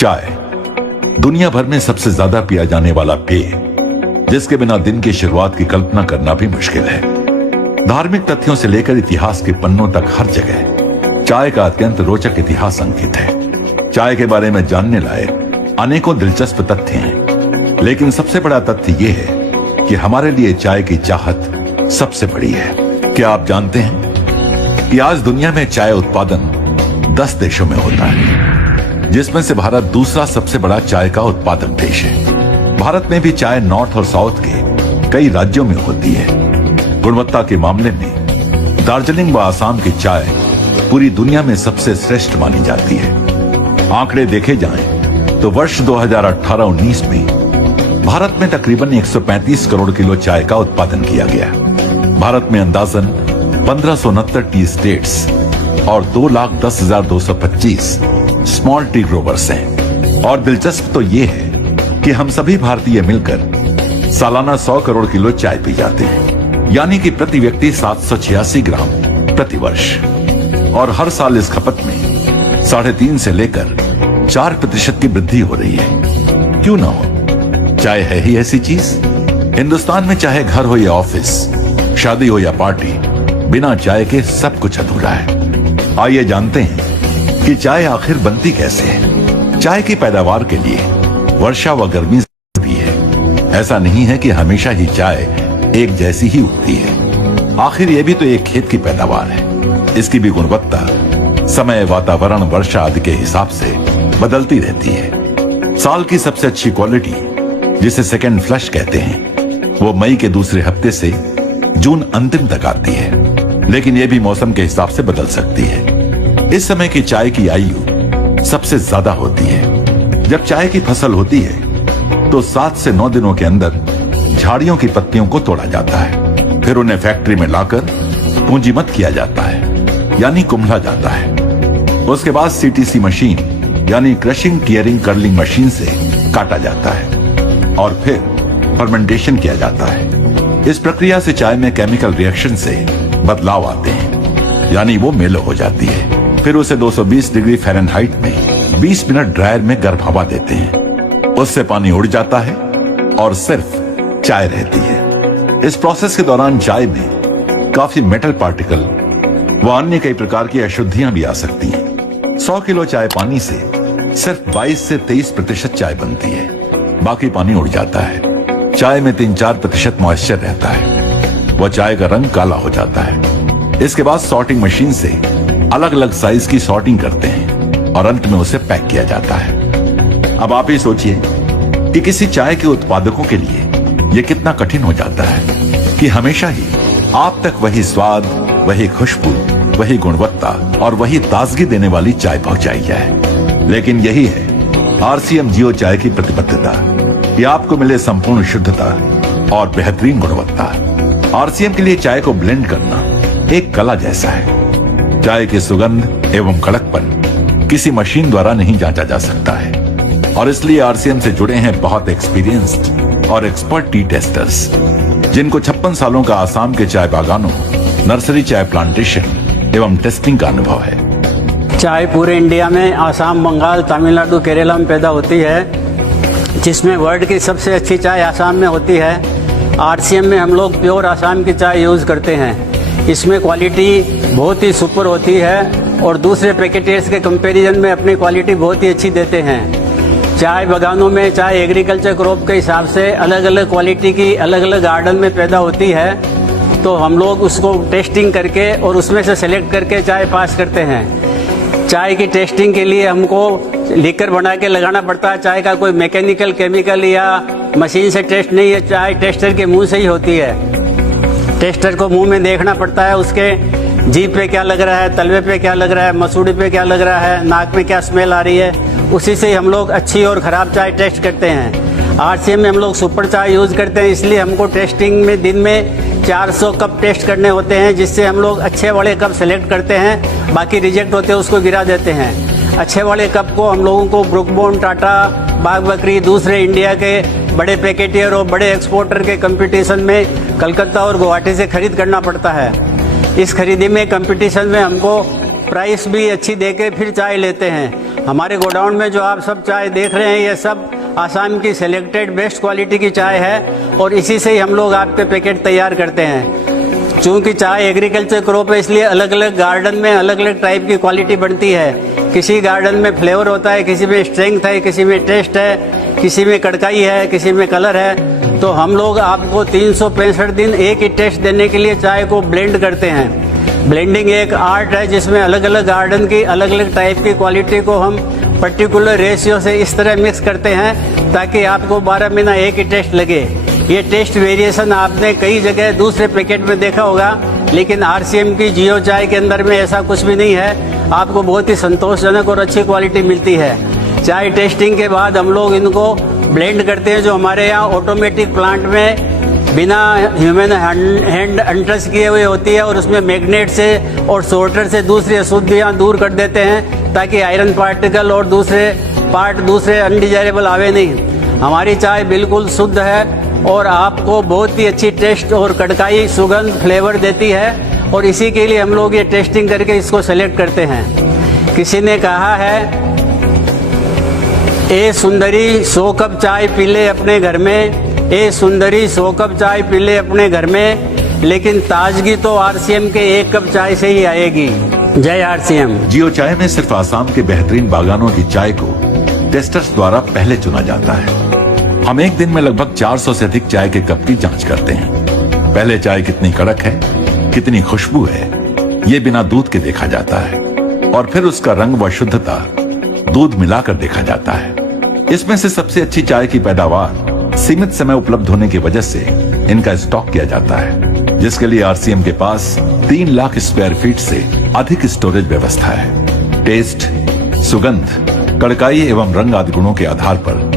चाय दुनिया भर में सबसे ज्यादा पिया जाने वाला पेय, जिसके बिना दिन की शुरुआत की कल्पना करना भी मुश्किल है। धार्मिक तथ्यों से लेकर इतिहास के पन्नों तक हर जगह चाय का अत्यंत रोचक इतिहास अंकित है। चाय के बारे में जानने लायक अनेकों दिलचस्प तथ्य हैं, लेकिन सबसे बड़ा तथ्य यह है कि हमारे लिए चाय की चाहत सबसे बड़ी है। क्या आप जानते हैं कि आज दुनिया में चाय उत्पादन 10 देशों में होता है, जिसमें से भारत दूसरा सबसे बड़ा चाय का उत्पादक देश है। भारत में भी चाय नॉर्थ और साउथ के कई राज्यों में होती है। गुणवत्ता के मामले में दार्जिलिंग व आसाम की चाय पूरी दुनिया में सबसे श्रेष्ठ मानी जाती है। आंकड़े देखे जाएं तो वर्ष 2018-19 में भारत में तकरीबन 135 करोड़ किलो चाय का उत्पादन किया गया। भारत में अंदाजन 1569 टी स्टेट्स और 2,10,225 स्मॉल टी ग्रोवर्स हैं। और दिलचस्प तो ये है कि हम सभी भारतीय मिलकर सालाना 100 करोड़ किलो चाय पी जाते हैं, यानी कि प्रति व्यक्ति 786 ग्राम प्रति वर्ष। और हर साल इस खपत में 3.5 से लेकर 4% की वृद्धि हो रही है। क्यों ना हो, चाय है ही ऐसी चीज। हिंदुस्तान में चाहे घर हो या ऑफिस, शादी हो या पार्टी, बिना चाय के सब कुछ अधूरा है। आइए जानते हैं कि चाय आखिर बनती कैसे है। चाय की पैदावार के लिए वर्षा व गर्मी भी है। ऐसा नहीं है कि हमेशा ही चाय एक जैसी ही उगती है। आखिर ये भी तो एक खेत की पैदावार है। इसकी भी गुणवत्ता समय, वातावरण, वर्षा आदि के हिसाब से बदलती रहती है। साल की सबसे अच्छी क्वालिटी, जिसे सेकेंड फ्लश कहते हैं, वो मई के दूसरे हफ्ते से जून अंतिम तक आती है, लेकिन ये भी मौसम के हिसाब से बदल सकती है। इस समय की चाय की आयु सबसे ज्यादा होती है। जब चाय की फसल होती है तो 7 से 9 दिनों के अंदर झाड़ियों की पत्तियों को तोड़ा जाता है। फिर उन्हें फैक्ट्री में लाकर पूंजीमत किया जाता है, यानी कुम्हला जाता है। उसके बाद सीटीसी मशीन यानी क्रशिंग, टियरिंग, कर्लिंग मशीन से काटा जाता है और फिर फर्मेंटेशन किया जाता है। इस प्रक्रिया से चाय में केमिकल रिएक्शन से बदलाव आते हैं, यानी वो मेलो हो जाती है। फिर उसे 220 डिग्री फ़ारेनहाइट में 20 मिनट ड्रायर में गर्म हवा देते हैं। उससे पानी उड़ जाता है और सिर्फ चाय रहती है। इस प्रोसेस के दौरान चाय में काफी मेटल पार्टिकल व अन्य कई प्रकार की अशुद्धियां भी आ सकती हैं। 100 किलो चाय पानी से सिर्फ 22 से 23% चाय बनती है, बाकी पानी उड़ जाता है। चाय में 3-4% मॉइस्चर रहता है। वह चाय का रंग काला हो जाता है। इसके बाद सॉर्टिंग मशीन से अलग अलग साइज की सॉर्टिंग करते हैं और अंत में उसे पैक किया जाता है। अब आप ही सोचिए कि किसी चाय के उत्पादकों के लिए यह कितना कठिन हो जाता है कि हमेशा ही आप तक वही स्वाद, वही खुशबू, वही गुणवत्ता और वही ताजगी देने वाली चाय पहुंचाई जाए। लेकिन यही है आरसीएम जियो चाय की प्रतिबद्धता कि आपको मिले संपूर्ण शुद्धता और बेहतरीन गुणवत्ता। आरसीएम के लिए चाय को ब्लेंड करना एक कला जैसा है। चाय की सुगंध एवं कड़कपन किसी मशीन द्वारा नहीं जांचा जा सकता है, और इसलिए आरसीएम से जुड़े हैं बहुत एक्सपीरियंस्ड और एक्सपर्ट टी टेस्टर्स, जिनको 56 सालों का आसाम के चाय बागानों, नर्सरी चाय प्लांटेशन एवं टेस्टिंग का अनुभव है। चाय पूरे इंडिया में आसाम, बंगाल, तमिलनाडु, केरला में पैदा होती है, जिसमें वर्ल्ड की सबसे अच्छी चाय आसाम में होती है। आरसीएम में हम लोग प्योर आसाम की चाय यूज़ करते हैं। इसमें क्वालिटी बहुत ही सुपर होती है और दूसरे पैकेटर्स के कंपैरिजन में अपनी क्वालिटी बहुत ही अच्छी देते हैं। चाय बागानों में चाय एग्रीकल्चर क्रॉप के हिसाब से अलग अलग क्वालिटी की अलग अलग गार्डन में पैदा होती है, तो हम लोग उसको टेस्टिंग करके और उसमें से सेलेक्ट करके चाय पास करते हैं। चाय की टेस्टिंग के लिए हमको लीकर बना के लगाना पड़ता है। चाय का कोई मैकेनिकल, केमिकल या मशीन से टेस्ट नहीं है, चाय टेस्टर के मुँह से ही होती है। टेस्टर को मुंह में देखना पड़ता है, उसके जीभ पे क्या लग रहा है, तलवे पे क्या लग रहा है, मसूड़ी पे क्या लग रहा है, नाक में क्या स्मेल आ रही है, उसी से हम लोग अच्छी और ख़राब चाय टेस्ट करते हैं। आरसीएम में हम लोग सुपर चाय यूज़ करते हैं, इसलिए हमको टेस्टिंग में दिन में 400 कप टेस्ट करने होते हैं, जिससे हम लोग अच्छे वाले कप सेलेक्ट करते हैं, बाकी रिजेक्ट होते हैं उसको गिरा देते हैं। अच्छे वाले कप को हम लोगों को ब्रुक बॉन्ड, टाटा, बाग बकरी, दूसरे इंडिया के बड़े पैकेटियर और बड़े एक्सपोर्टर के कंपटीशन में कलकत्ता और गुवाहाटी से खरीद करना पड़ता है। इस खरीदी में कंपटीशन में हमको प्राइस भी अच्छी देके फिर चाय लेते हैं। हमारे गोडाउन में जो आप सब चाय देख रहे हैं ये सब आसाम की सेलेक्टेड बेस्ट क्वालिटी की चाय है और इसी से ही हम लोग आपके पैकेट तैयार करते हैं। चूँकि चाय एग्रीकल्चर क्रॉप है इसलिए अलग अलग गार्डन में अलग अलग टाइप की क्वालिटी बनती है। किसी गार्डन में फ्लेवर होता है, किसी में स्ट्रेंथ है, किसी में टेस्ट है, किसी में कड़काई है, किसी में कलर है। तो हम लोग आपको 365 दिन एक ही टेस्ट देने के लिए चाय को ब्लेंड करते हैं। ब्लेंडिंग एक आर्ट है जिसमें अलग अलग गार्डन की अलग अलग टाइप की क्वालिटी को हम पर्टिकुलर रेशियो से इस तरह मिक्स करते हैं ताकि आपको 12 महीना एक ही टेस्ट लगे। ये टेस्ट वेरिएशन आपने कई जगह दूसरे पैकेट में देखा होगा, लेकिन आरसीएम की जियो चाय के अंदर में ऐसा कुछ भी नहीं है। आपको बहुत ही संतोषजनक और अच्छी क्वालिटी मिलती है। चाय टेस्टिंग के बाद हम लोग इनको ब्लेंड करते हैं, जो हमारे यहाँ ऑटोमेटिक प्लांट में बिना ह्यूमन हैंड अनटच किए हुए होती है और उसमें मैग्नेट से और सोर्टर से दूसरी अशुद्धियाँ दूर कर देते हैं ताकि आयरन पार्टिकल और दूसरे अनडिजायरेबल आवे नहीं। हमारी चाय बिल्कुल शुद्ध है और आपको बहुत ही अच्छी टेस्ट और कड़काई सुगंध फ्लेवर देती है और इसी के लिए हम लोग ये टेस्टिंग करके इसको सेलेक्ट करते हैं। किसी ने कहा है ए सुंदरी 100 कप चाय पी ले अपने घर में, ए सुंदरी 100 कप चाय पी ले अपने घर में, लेकिन ताजगी तो आरसीएम के 1 कप चाय से ही आएगी। जय आरसीएम। जियो चाय में सिर्फ आसाम के बेहतरीन बागानों की चाय को टेस्टर्स द्वारा पहले चुना जाता है। हम एक दिन में लगभग 400 से अधिक चाय के कप की जांच करते हैं। पहले चाय कितनी कड़क है, कितनी खुशबू है, ये बिना दूध के देखा जाता है और फिर उसका रंग व शुद्धता दूध मिलाकर देखा जाता है। इसमें से सबसे अच्छी चाय की पैदावार सीमित समय उपलब्ध होने की वजह से इनका स्टॉक किया जाता है, जिसके लिए आरसीएम के पास 3 लाख स्क्वायर फीट से अधिक स्टोरेज व्यवस्था है। टेस्ट, सुगंध, कड़काई एवं रंग आदि गुणों के आधार पर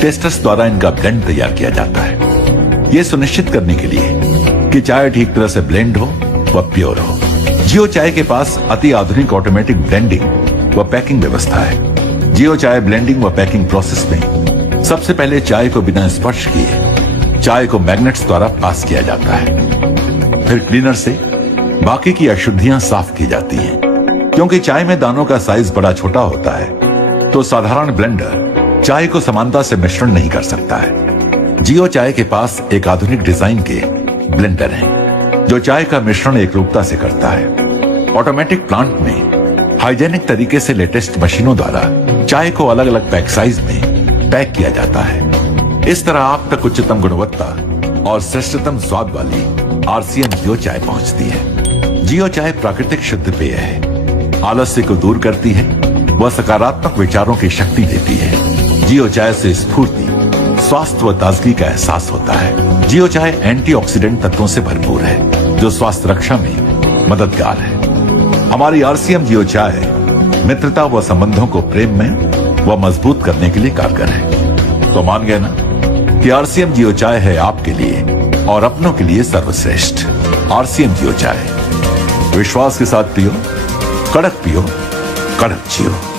टेस्टर्स द्वारा इनका ब्लेंड तैयार किया जाता है, ये सुनिश्चित करने के लिए कि चाय ठीक तरह से ब्लेंड हो व प्योर हो। जियो चाय के पास अति आधुनिक ऑटोमेटिक ब्लेंडिंग व पैकिंग व्यवस्था है। जियो चाय ब्लेंडिंग व पैकिंग प्रोसेस में सबसे पहले चाय को बिना स्पर्श किए चाय को मैग्नेट्स द्वारा पास किया जाता है। फिर क्लीनर से बाकी की अशुद्धियां साफ की जाती हैं। क्योंकि चाय में दानों का साइज बड़ा छोटा होता है तो साधारण ब्लेंडर चाय को समानता से मिश्रण नहीं कर सकता है। जियो चाय के पास एक आधुनिक डिजाइन के ब्लेंडर हैं, जो चाय का मिश्रण एकरूपता से करता है। ऑटोमेटिक प्लांट में हाइजेनिक तरीके से लेटेस्ट मशीनों द्वारा चाय को अलग अलग पैक साइज में पैक किया जाता है। इस तरह आप तक उच्चतम गुणवत्ता और श्रेष्ठतम स्वाद वाली आरसीएम जियो चाय पहुंचती है। जियो चाय प्राकृतिक शुद्ध पेय है, आलस्य को दूर करती है व सकारात्मक विचारों की शक्ति देती है। जियो चाय से स्फूर्ति, स्वास्थ्य व ताजगी का एहसास होता है। जियो चाय एंटीऑक्सीडेंट तत्वों से भरपूर है, जो स्वास्थ्य रक्षा में मददगार है। हमारी आरसीएम जियो चाय मित्रता व संबंधों को प्रेम में व मजबूत करने के लिए कारगर है। तो मान गए ना कि आरसीएम जियो चाय है आपके लिए और अपनों के लिए सर्वश्रेष्ठ। आरसीएम जियो चाय, विश्वास के साथ पियो, कड़क पियो, कड़क जियो।